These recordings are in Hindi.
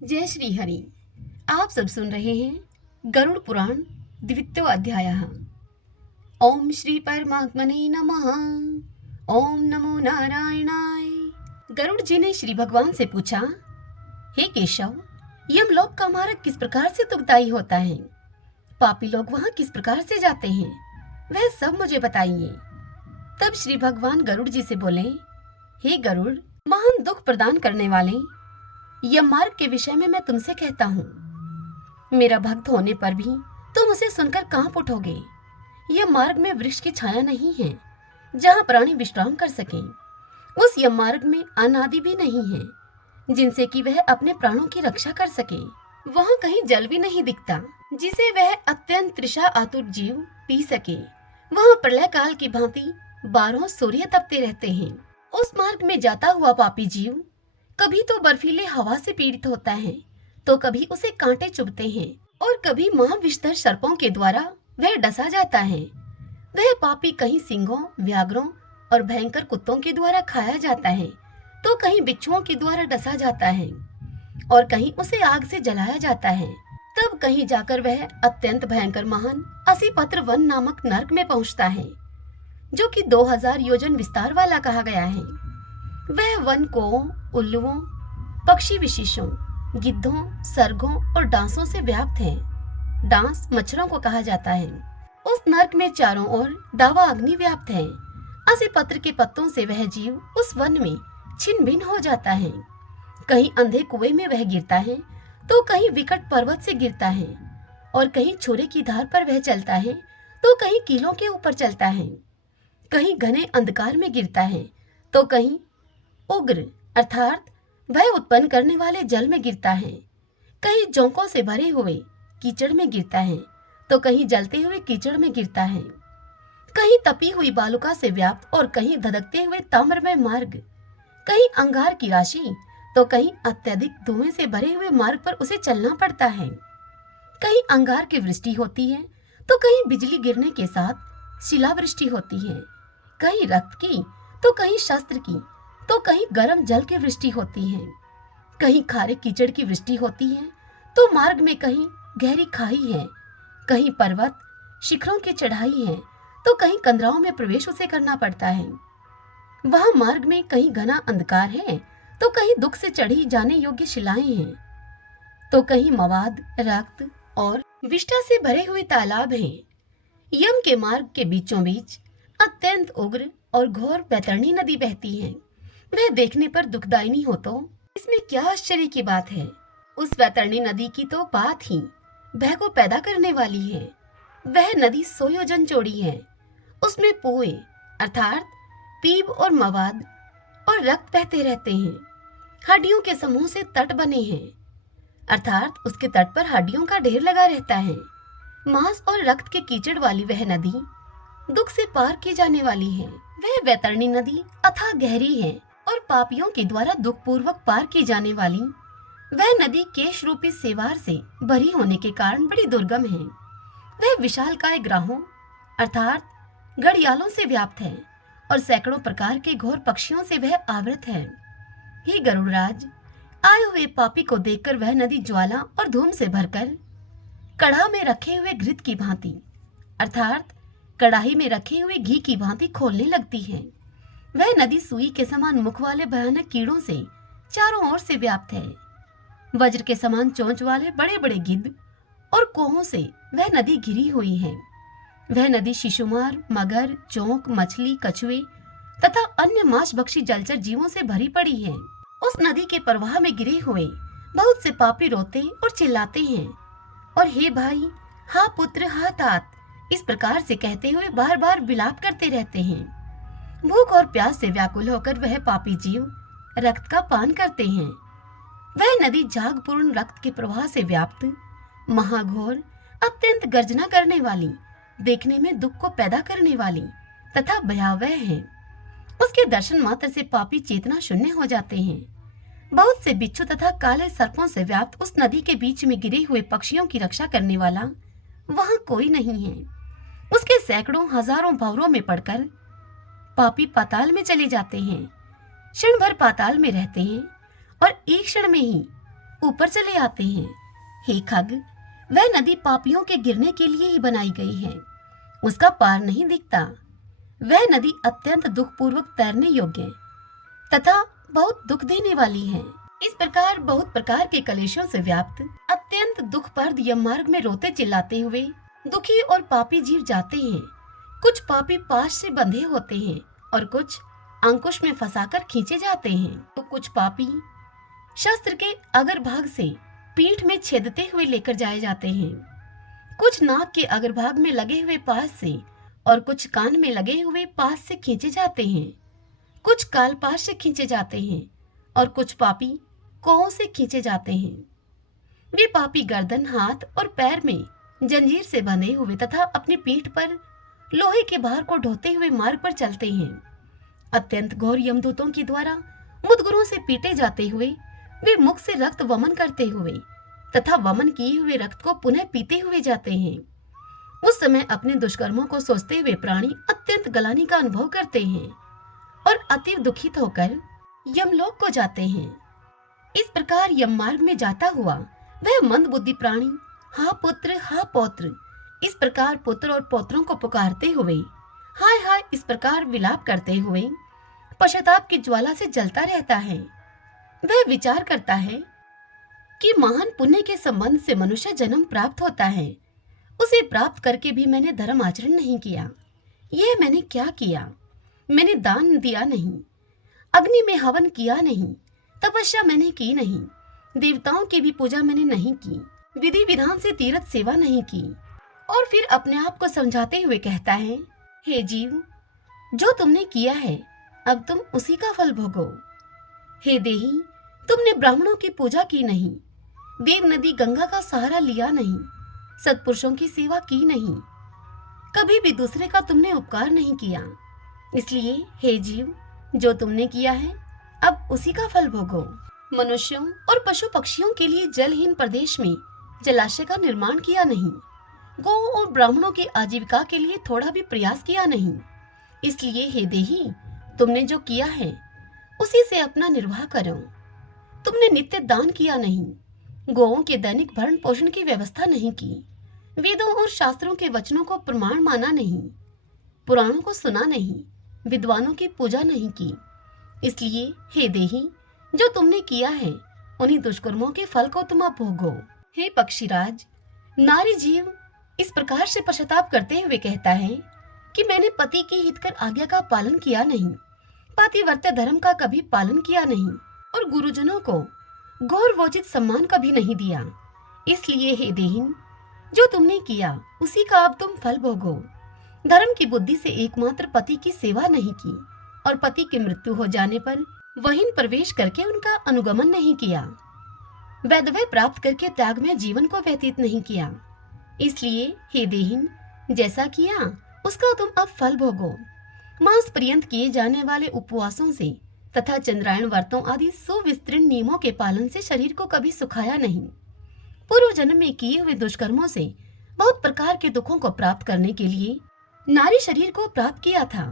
जय श्री हरि। आप सब सुन रहे हैं गरुड़ पुराण द्वितीयो अध्याय। ओम श्री परमात्मने नमः। ओम नमो नारायणाय। गरुड़ जी ने श्री भगवान से पूछा, हे केशव, यमलोक का मार्ग किस प्रकार से दुखदायी होता है? पापी लोग वहां किस प्रकार से जाते हैं, वह सब मुझे बताइए। तब श्री भगवान गरुड़ जी से बोले, हे गरुड़, महान दुख प्रदान करने वाले यम मार्ग के विषय में मैं तुमसे कहता हूँ। मेरा भक्त होने पर भी तुम उसे सुनकर कांप उठोगे। यह मार्ग में वृक्ष की छाया नहीं है जहाँ प्राणी विश्राम कर सकें। उस यम मार्ग में अनादि भी नहीं है जिनसे कि वह अपने प्राणों की रक्षा कर सके। वहाँ कहीं जल भी नहीं दिखता जिसे वह अत्यंत तृषा आतुर जीव पी सके। वहाँ प्रलय काल की भांति 12 सूर्य तपते रहते हैं। उस मार्ग में जाता हुआ पापी जीव कभी तो बर्फीले हवा से पीड़ित होता है, तो कभी उसे कांटे चुभते हैं और कभी महाविषधर सर्पों के द्वारा वह डसा जाता है। वह पापी कहीं सिंहों, व्याघ्रों और भयंकर कुत्तों के द्वारा खाया जाता है, तो कहीं बिच्छुओं के द्वारा डसा जाता है और कहीं उसे आग से जलाया जाता है। तब कहीं जाकर वह अत्यंत भयंकर महान असीपत्र वन नामक नर्क में पहुंचता है, जो कि 2000 योजन विस्तार वाला कहा गया है। वह वन को उल्लुओं, पक्षी विशेषों, गिद्धों, सर्गों और डांसों से व्याप्त है। डांस मच्छरों को कहा जाता है। उस नर्क में चारों ओर दावा अग्नि व्याप्त है। असी पत्र के पत्तों से वह जीव उस वन में छिन्न भिन्न हो जाता है। कहीं अंधे कुएं में वह गिरता है, तो कहीं विकट पर्वत से गिरता है और कहीं छुरे की धार पर वह चलता है, तो कहीं कीलों के ऊपर चलता है। कहीं घने अंधकार में गिरता है, तो कहीं उग्र अर्थात भय उत्पन्न करने वाले जल में गिरता है। कहीं जोंकों से भरे हुए कीचड़ में गिरता है, तो कहीं जलते हुए कीचड़ में गिरता है। कहीं तपी हुई बालुका से व्याप्त और कहीं धधकते हुए ताम्रमय मार्ग। कहीं अंगार की राशि, तो कहीं अत्यधिक धुएं से भरे हुए मार्ग पर उसे चलना पड़ता है। कहीं अंगार की वृष्टि होती है, तो कहीं बिजली गिरने के साथ शिलावृष्टि होती है। कहीं रक्त की, तो कहीं शस्त्र की, तो कहीं गर्म जल की वृष्टि होती है। कहीं खारे कीचड़ की वृष्टि होती है, तो मार्ग में कहीं गहरी खाई है, कहीं पर्वत शिखरों की चढ़ाई है, तो कहीं कंदराओं में प्रवेश उसे करना पड़ता है। वहां मार्ग में कहीं घना अंधकार है, तो कहीं दुख से चढ़ी जाने योग्य शिलाएं हैं, तो कहीं मवाद, रक्त और विष्ठा से भरे हुए तालाब हैं। यम के मार्ग के बीचों बीच अत्यंत उग्र और घोर बैतरणी नदी बहती है। वह देखने पर दुखदायिनी हो, तो इसमें क्या आश्चर्य की बात है। उस वैतरणी नदी की तो बात ही भय को पैदा करने वाली है। वह नदी 100 योजन चौड़ी है। उसमें पुए अर्थात पीप और मवाद और रक्त बहते रहते हैं। हड्डियों के समूह से तट बने हैं, अर्थात उसके तट पर हड्डियों का ढेर लगा रहता है। मांस और रक्त के कीचड़ वाली वह नदी दुख से पार की जाने वाली है। वह वैतरणी नदी अथाह गहरी है और पापियों के द्वारा दुख पूर्वक पार की जाने वाली वह नदी केश रूपी सेवार से भरी होने के कारण बड़ी दुर्गम है। वह विशालकाय ग्राहों अर्थात घड़ियालों से व्याप्त है और सैकड़ों प्रकार के घोर पक्षियों से वह आवृत है। हे गरुड़राज, आए हुए पापी को देखकर वह नदी ज्वाला और धूम से भरकर कढ़ा में रखे हुए घृत की भांति अर्थात कढ़ाई में रखे हुए घी की भांति खोलने लगती है। वह नदी सुई के समान मुख वाले भयानक कीड़ों से चारों ओर से व्याप्त है। वज्र के समान चोंच वाले बड़े बड़े गिद्ध और कोहों से वह नदी घिरी हुई है। वह नदी शिशुमार, मगर, चौंक, मछली, कछुए तथा अन्य मांसभक्षी जलचर जीवों से भरी पड़ी है। उस नदी के प्रवाह में गिरे हुए बहुत से पापी रोते और चिल्लाते हैं और हे भाई, हा पुत्र, हा तात, इस प्रकार से कहते हुए बार बार विलाप करते रहते हैं। भूख और प्यास से व्याकुल होकर वह पापी जीव रक्त का पान करते हैं। वह नदी झागपूर्ण रक्त के प्रवाह से व्याप्त महाघोर अत्यंत गर्जना करने वाली, देखने में दुख को पैदा करने वाली तथा भयावह है। उसके दर्शन मात्र से पापी चेतना शून्य हो जाते हैं। बहुत से बिच्छू तथा काले सर्पों से व्याप्त उस नदी के बीच में गिरे हुए पक्षियों की रक्षा करने वाला वहां कोई नहीं है। उसके सैकड़ों हजारों भंवरों में पड़कर पापी पाताल में चले जाते हैं। क्षण भर पाताल में रहते हैं और एक क्षण में ही ऊपर चले आते हैं। हे खग, वह नदी पापियों के गिरने के लिए ही बनाई गई है, उसका पार नहीं दिखता। वह नदी अत्यंत दुखपूर्वक तैरने योग्य तथा बहुत दुख देने वाली है। इस प्रकार बहुत प्रकार के कलेशों से व्याप्त अत्यंत दुखप्रद यम मार्ग में रोते चिल्लाते हुए दुखी और पापी जीव जाते हैं। कुछ पापी पाश से बंधे होते हैं और कुछ अंकुश में फंसाकर खींचे जाते हैं, तो कुछ पापी शस्त्र के अग्रभाग से पीठ में छेदते हुए लेकर जाए जाते हैं। कुछ नाक के अग्रभाग में लगे हुए पास से और कुछ कान में लगे हुए पास से खींचे जाते हैं। कुछ कालपाश से खींचे जाते हैं और कुछ पापी कोहों से खींचे जाते हैं। वे पापी गर्दन, हाथ और पैर में जंजीर से बंधे हुए तथा अपनी पीठ पर लोहे के भार को ढोते हुए मार्ग पर चलते हैं। अत्यंत घोर यमदूतों के द्वारा मुदगरों से पीटे जाते हुए वे मुख से रक्त वमन करते हुए तथा वमन किए हुए रक्त को पुनः पीते हुए जाते हैं। उस समय अपने दुष्कर्मों को सोचते हुए प्राणी अत्यंत गलानी का अनुभव करते हैं और अति दुखित होकर यमलोक को जाते हैं। इस प्रकार यम मार्ग में जाता हुआ वह मंद बुद्धि प्राणी हा पुत्र हा पौत्र इस प्रकार पुत्र और पौत्रों को पुकारते हुए हाय हाय इस प्रकार विलाप करते हुए पश्चाताप की ज्वाला से जलता रहता है। वह विचार करता है कि महान पुण्य के संबंध से मनुष्य जन्म प्राप्त होता है, उसे प्राप्त करके भी मैंने धर्म आचरण नहीं किया। यह मैंने क्या किया? मैंने दान दिया नहीं, अग्नि में हवन किया नहीं, तपस्या मैंने की नहीं, देवताओं की भी पूजा मैंने नहीं की, विधि विधान से तीर्थ सेवा नहीं की। और फिर अपने आप को समझाते हुए कहता है, हे जीव, जो तुमने किया है अब तुम उसी का फल भोगो। हे देही, तुमने ब्राह्मणों की पूजा की नहीं, देव नदी गंगा का सहारा लिया नहीं, सत्पुरुषों की सेवा की नहीं, कभी भी दूसरे का तुमने उपकार नहीं किया। इसलिए हे जीव, जो तुमने किया है अब उसी का फल भोगो। मनुष्यों और पशु पक्षियों के लिए जलहीन प्रदेश में जलाशय का निर्माण किया नहीं, गौ और ब्राह्मणों की आजीविका के लिए थोड़ा भी प्रयास किया नहीं। इसलिए हे देही, तुमने जो किया है उसी से अपना निर्वाह करो। तुमने नित्य दान किया नहीं, गौओं के दैनिक भरण पोषण की व्यवस्था नहीं की, वेदों और शास्त्रों के वचनों को प्रमाण माना नहीं, पुराणों को सुना नहीं, विद्वानों की पूजा नहीं की। इसलिए हे देही, जो तुमने किया है उन्हीं दुष्कर्मों के फल को तुम अब भोगो। हे पक्षीराज, नारी जीव इस प्रकार से पश्चाताप करते हुए कहता है कि मैंने पति की हितकर आज्ञा का पालन किया नहीं, पातिव्रत्य धर्म का कभी पालन किया नहीं और गुरुजनों को गौरवोचित सम्मान कभी नहीं दिया। इसलिए हे देहीन, जो तुमने किया उसी का अब तुम फल भोगो। धर्म की बुद्धि से एकमात्र पति की सेवा नहीं की और पति की मृत्यु हो जाने पर वहीं प्रवेश करके उनका अनुगमन नहीं किया, वैधव्य प्राप्त करके त्याग में जीवन को व्यतीत नहीं किया। इसलिए हे देहीन, जैसा किया उसका तुम अब फल भोगो। मांस पर्यंत किए जाने वाले उपवासों से तथा चंद्रायण व्रतों आदि सुविस्तृत नियमों के पालन से शरीर को कभी सुखाया नहीं। पूर्व जन्म में किए हुए दुष्कर्मों से बहुत प्रकार के दुखों को प्राप्त करने के लिए नारी शरीर को प्राप्त किया था।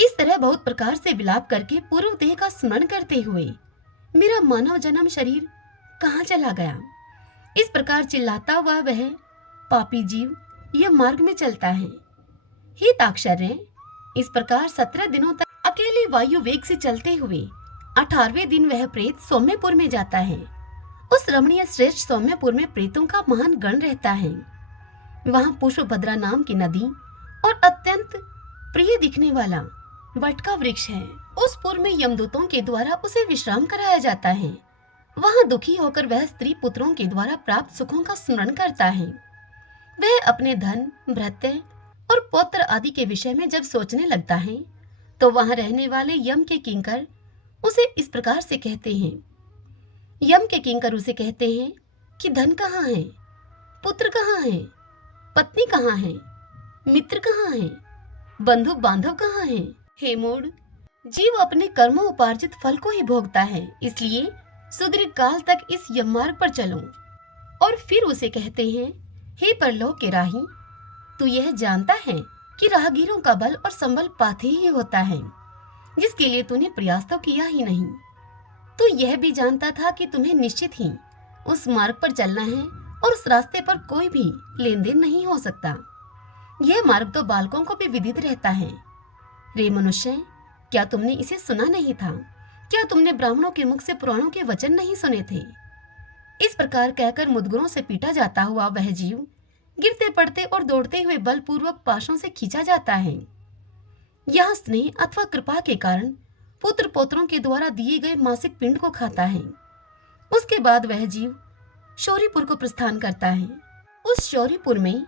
इस तरह बहुत प्रकार से विलाप करके पूर्व देह का स्मरण करते हुए मेरा मानव जन्म शरीर कहाँ चला गया, इस प्रकार चिल्लाता हुआ वह पापी जीव यह मार्ग में चलता है। हे ताक्षर्य, इस प्रकार 17 दिनों तक अकेले वायु वेग से चलते हुए 18वें दिन वह प्रेत सौम्यपुर में जाता है। उस रमणीय श्रेष्ठ सौम्यपुर में प्रेतों का महान गण रहता है। वहां पुष्पभद्रा नाम की नदी और अत्यंत प्रिय दिखने वाला वट का वृक्ष है। उस पुर में यमदूतों के द्वारा उसे विश्राम कराया जाता है। वहां दुखी होकर वह स्त्री पुत्रों के द्वारा प्राप्त सुखों का स्मरण करता है। वह अपने धन, भृत्य और पौत्र आदि के विषय में जब सोचने लगता है तो वहां रहने वाले यम के किंकर उसे इस प्रकार से कहते हैं। यम के किंकर उसे कहते हैं कि धन कहाँ है, पुत्र कहाँ है, पत्नी कहाँ है, मित्र कहाँ है, बंधु बांधव कहाँ है। हे मूढ़, जीव अपने कर्मों उपार्जित फल को ही भोगता है। इसलिए सुदीर्घ काल तक इस यम मार्ग पर चलो। और फिर उसे कहते हैं, हे परलोक के राही, तू यह जानता है कि राहगीरों का बल और संबल पाथे ही होता है, जिसके लिए तूने प्रयास तो किया ही नहीं। तू यह भी जानता था कि तुम्हें निश्चित ही उस मार्ग पर चलना है और उस रास्ते पर कोई भी लेन देन नहीं हो सकता। यह मार्ग तो बालकों को भी विदित रहता है। रे मनुष्य, क्या तुमने इसे सुना नहीं था? क्या तुमने ब्राह्मणों के मुख से पुराणों के वचन नहीं सुने थे? इस प्रकार कहकर मुदगरों से पीटा जाता हुआ वह जीव गिरते पड़ते और दौड़ते हुए बलपूर्वक पाशों से खींचा जाता है। यह स्नेह अथवा कृपा के कारण पुत्र पौत्रों के द्वारा दिए गए मासिक पिंड को खाता है। उसके बाद वह जीव शौरीपुर को प्रस्थान करता है। उस शौरीपुर में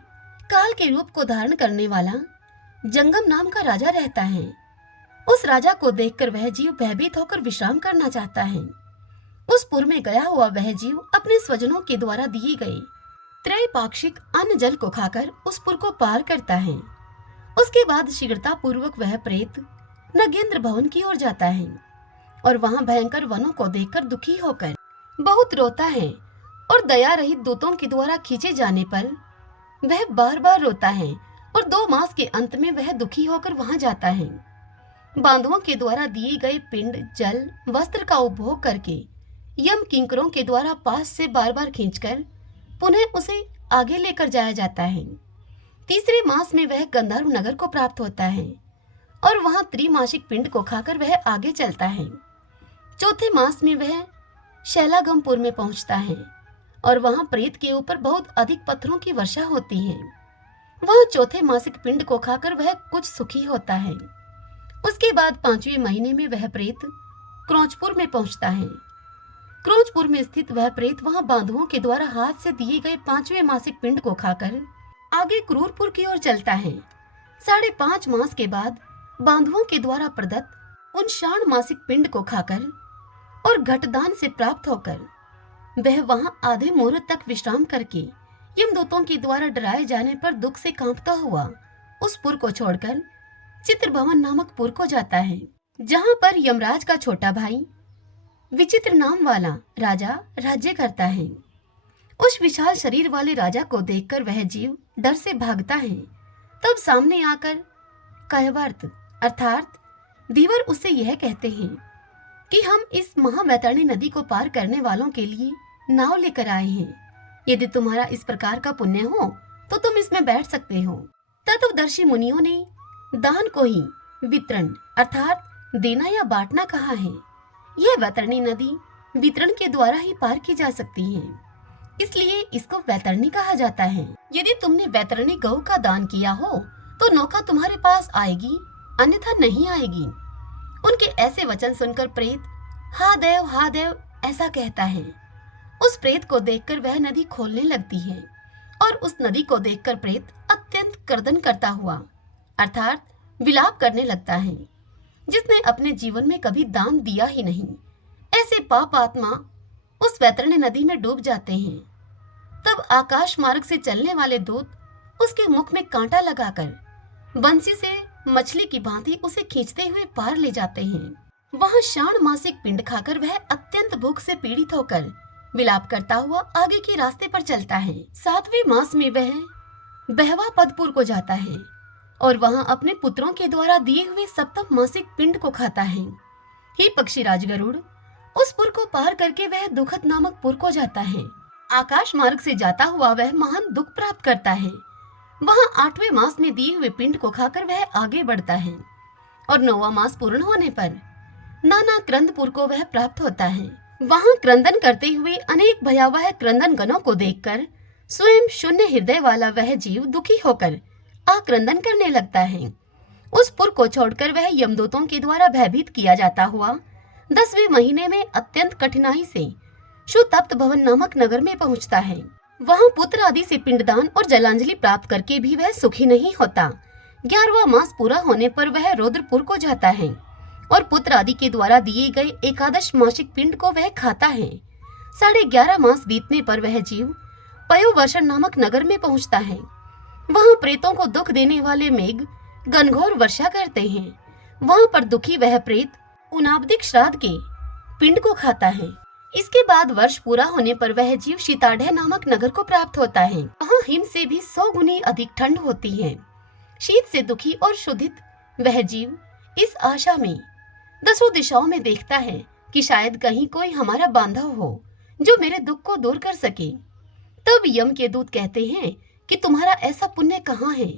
काल के रूप को धारण करने वाला जंगम नाम का राजा रहता है। उस राजा को देखकर वह जीव भयभीत होकर विश्राम करना चाहता है। उस पुर में गया हुआ वह जीव अपने स्वजनों के द्वारा दिए गए त्रैपाक्षिक अन्न जल को खाकर उस पुर को पार करता है। उसके बाद शीघ्रता पूर्वक वह प्रेत नगेंद्र भवन की ओर जाता है और वहां भयंकर वनों को देखकर दुखी होकर बहुत रोता है और दया रहित दूतों के द्वारा खींचे जाने पर वह बार बार रोता है और 2 मास के अंत में वह दुखी होकर वहां जाता है। बांधुओं के द्वारा दिए गए पिंड, जल, वस्त्र का उपभोग करके यम किंकरों के द्वारा पास से बार बार खींचकर पुनः उसे आगे लेकर जाया जाता है। तीसरे मास में वह गंधर्व नगर को प्राप्त होता है और वहां त्रिमासिक पिंड को खाकर वह आगे चलता है। चौथे मास में वह शैलागमपुर में पहुंचता है और वहां प्रेत के ऊपर बहुत अधिक पत्थरों की वर्षा होती है। वह चौथे मासिक पिंड को खाकर वह कुछ सुखी होता है। उसके बाद 5वें महीने में वह प्रेत क्रोचपुर में पहुंचता है। क्रोचपुर में स्थित वह प्रेत वहां बांधुओं के द्वारा हाथ से दिए गए 5वें मासिक पिंड को खाकर आगे क्रूरपुर की ओर चलता है। 5.5 मास के बाद बांधुओं के द्वारा प्रदत्त उन 6 मासिक पिंड को खाकर और घटदान से प्राप्त होकर वह वहां आधे मुहूर्त तक विश्राम करके यमदूतों के द्वारा डराए जाने पर दुख से कांपता हुआ उस पुर को छोड़कर चित्रभवन नामक पुर को जाता है, जहां पर यमराज का छोटा भाई विचित्र नाम वाला राजा राज्य करता है। उस विशाल शरीर वाले राजा को देखकर वह जीव डर से भागता है। तब सामने आकर कायवार्त अर्थात धीवर उससे यह कहते हैं कि हम इस महावैतरणी नदी को पार करने वालों के लिए नाव लेकर आए हैं। यदि तुम्हारा इस प्रकार का पुण्य हो तो तुम इसमें बैठ सकते हो। तत्वदर्शी मुनियों ने दान को ही वितरण अर्थात देना या बांटना कहा है। यह वैतरणी नदी वितरण के द्वारा ही पार की जा सकती है, इसलिए इसको वैतरणी कहा जाता है। यदि तुमने वैतरणी गौ का दान किया हो तो नौका तुम्हारे पास आएगी, अन्यथा नहीं आएगी। उनके ऐसे वचन सुनकर प्रेत हा देव ऐसा कहता है। उस प्रेत को देखकर वह नदी खोलने लगती है और उस नदी को देखकर प्रेत अत्यंत कर्दन करता हुआ अर्थात विलाप करने लगता है। जिसने अपने जीवन में कभी दान दिया ही नहीं, ऐसे पाप आत्मा उस वैतरणी नदी में डूब जाते हैं। तब आकाश मार्ग से चलने वाले दूत उसके मुख में कांटा लगाकर बंसी से मछली की भांति उसे खींचते हुए पार ले जाते हैं। वहां 6 मासिक पिंड खाकर वह अत्यंत भूख से पीड़ित होकर विलाप करता हुआ आगे के रास्ते पर चलता है। 7वें मास में वह बहवा पदपुर को जाता है और वहां अपने पुत्रों के द्वारा दिए हुए 7 मासिक पिंड को खाता है। हे पक्षीराज गरुड़, उस पुर को पार करके वह दुखद नामक पुर को जाता है। आकाश मार्ग से जाता हुआ वह महान दुख प्राप्त करता है। वहां 8वें मास में दिए हुए पिंड को खाकर वह आगे बढ़ता है और 9वां मास पूर्ण होने पर नाना क्रंदपुर को वह प्राप्त होता है। वहां क्रंदन करते हुए अनेक भयावह क्रंदन गणों को देखकर स्वयं शून्य हृदय वाला वह जीव दुखी होकर आक्रंदन करने लगता है। उस पुर को छोड़कर वह यमदूतों के द्वारा भयभीत किया जाता हुआ 10वें महीने में अत्यंत कठिनाई से सुतप्त भवन नामक नगर में पहुंचता है। वहां पुत्र आदि से पिंडदान और जलांजलि प्राप्त करके भी वह सुखी नहीं होता। 11वां मास पूरा होने पर वह रुद्रपुर को जाता है और पुत्र आदि के द्वारा दिए गए 11 मासिक पिंड को वह खाता है। 11.5 मास बीतने पर वह जीव पयोवर्षण नामक नगर में पहुंचता है। वहां प्रेतों को दुख देने वाले मेघ घनघोर वर्षा करते हैं। वहां पर दुखी वह प्रेत उनाब्दिक श्राद्ध के पिंड को खाता है। इसके बाद वर्ष पूरा होने पर वह जीव शीताढ़ नामक नगर को प्राप्त होता है। वहां हिम से भी 100 गुनी अधिक ठंड होती है। शीत से दुखी और शुद्धित वह जीव इस आशा में 10 दिशाओं में देखता है कि शायद कहीं कोई हमारा बांधव हो जो मेरे दुख को दूर कर सके। तब यम के दूत कहते हैं कि तुम्हारा ऐसा पुण्य कहाँ है।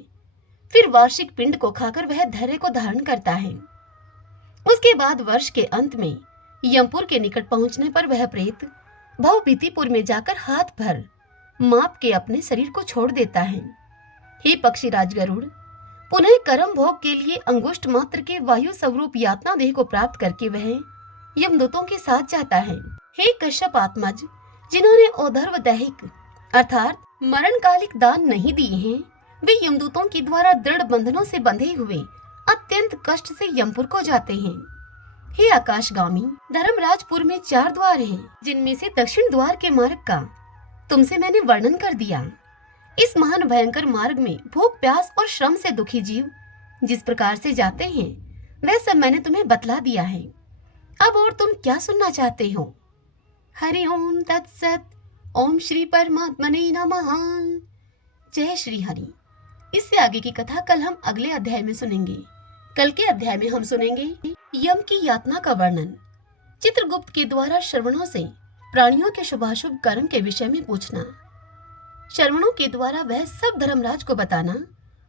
फिर वार्षिक पिंड को खाकर वह धैर्य को धारण करता है। उसके बाद वर्ष के अंत में यमपुर के निकट पहुंचने पर वह प्रेत भवभीतिपुर में जाकर हाथ भर माप के अपने शरीर को छोड़ देता है। हे पक्षीराज गरुड़, पुनः कर्म भोग के लिए अंगुष्ठ मात्र के वायु स्वरूप यातना देह को प्राप्त करके वह यमदूतों के साथ जाता है। हे कश्यप आत्मज, जिन्होंने औधर्व दैहिक अर्थात मरणकालिक दान नहीं दिए हैं, वे यमदूतों के द्वारा दृढ़ बंधनों से बंधे हुए अत्यंत कष्ट से यमपुर को जाते हैं। हे आकाशगामी, धर्मराजपुर में 4 द्वार हैं, जिनमें से दक्षिण द्वार के मार्ग का तुमसे मैंने वर्णन कर दिया। इस महान भयंकर मार्ग में भूख प्यास और श्रम से दुखी जीव जिस प्रकार से जाते हैं वह सब मैंने तुम्हें बतला दिया है। अब और तुम क्या सुनना चाहते हो? हरि ओम तत्सत। ओम श्री परमात्मने नमः। जय श्री हरि। इससे आगे की कथा कल हम अगले अध्याय में सुनेंगे। कल के अध्याय में हम सुनेंगे यम की यातना का वर्णन। चित्रगुप्त के द्वारा श्रवणों से प्राणियों के शुभाशुभ कर्म के विषय में पूछना, श्रवणों के द्वारा वह सब धर्मराज को बताना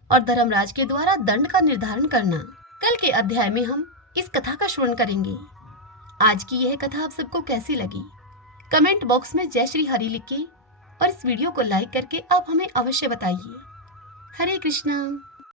और धर्मराज के द्वारा दंड का निर्धारण करना। कल के अध्याय में हम इस कथा का श्रवण करेंगे। आज की यह कथा आप सबको कैसी लगी? कमेंट बॉक्स में जय श्री हरि लिख के और इस वीडियो को लाइक करके आप हमें अवश्य बताइए। हरे कृष्णा।